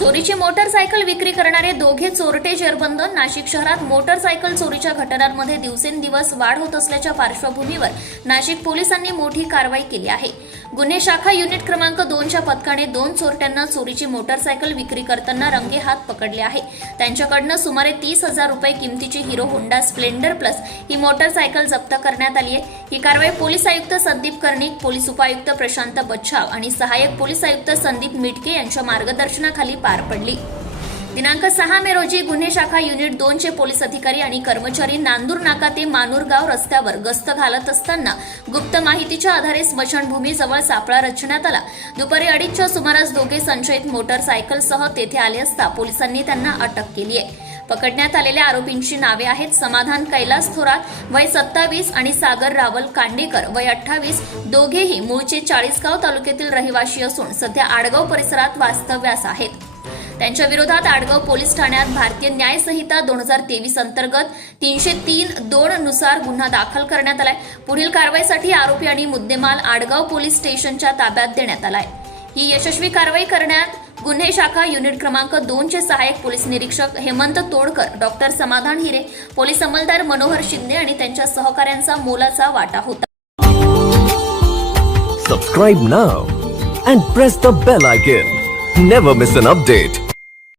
चोरीची मोटरसायकल विक्री करणारे दोघे चोरटे जेरबंद नाशिक शहरात मोटरसायकल चोरीच्या घटनांमध्ये दिवसेंदिवस वाढ होत असल्याच्या पार्श्वभूमीवर नाशिक पोलिसांनी मोठी कारवाई केली आहे. गुन्हे शाखा युनिट क्रमांक दोनच्या पथकाने दोन चोरट्यांना चोरीची मोटरसायकल विक्री करताना रंगे हात पकडले आहे. त्यांच्याकडनं सुमारे तीस हजार रुपये किमतीची हिरो होंडा स्प्लेंडर प्लस ही मोटरसायकल जप्त करण्यात आली आहे. ही कारवाई पोलीस आयुक्त संदीप कर्णिक पोलीस उपायुक्त प्रशांत बच्छाव आणि सहाय्यक पोलीस आयुक्त संदीप मिटके यांच्या मार्गदर्शनाखाली पार पडली. दिनांक सहा मे रोजी गुन्हे शाखा युनिट दोनचे पोलीस अधिकारी आणि कर्मचारी नांदूर नाका ते मानूरगाव रस्त्यावर गस्त घालत असताना गुप्त माहितीच्या आधारे स्मशानभूमीजवळ सापळा रचण्यात आला. दुपारी अडीचच्या सुमारास दोघे संशयित मोटरसायकलसह तेथे आले असता पोलिसांनी त्यांना अटक केली आहे. पकडण्यात आलेल्या आरोपींची नावे आहेत समाधान कैलास थोरात वय सत्तावीस आणि सागर रावल कांडेकर. वय अठ्ठावीस दोघेही मूळचे चाळीसगाव तालुक्यातील रहिवाशी असून सध्या आडगाव परिसरात वास्तव्यास आहेत. त्यांच्या विरोधात आडगाव पोलीस ठाण्यात भारतीय न्याय संहिता दोन हजार तेवीस अंतर्गत तीनशे तीन दोन नुसार गुन्हा दाखल करण्यात आलाय. पुढील कारवाईसाठी आरोपी आणि मुद्देमाल आडगाव पोलीस स्टेशनच्या ताब्यात देण्यात आलाय. ही यशस्वी कारवाई करण्यात गुन्हे शाखा युनिट क्रमांक दोनचे सहाय्यक पोलीस निरीक्षक हेमंत तोडकर डॉक्टर समाधान हिरे पोलीस अंमलदार मनोहर शिंदे आणि त्यांच्या सहकाऱ्यांचा मोलाचा वाटा होता. Subscribe now and press the bell icon never miss an update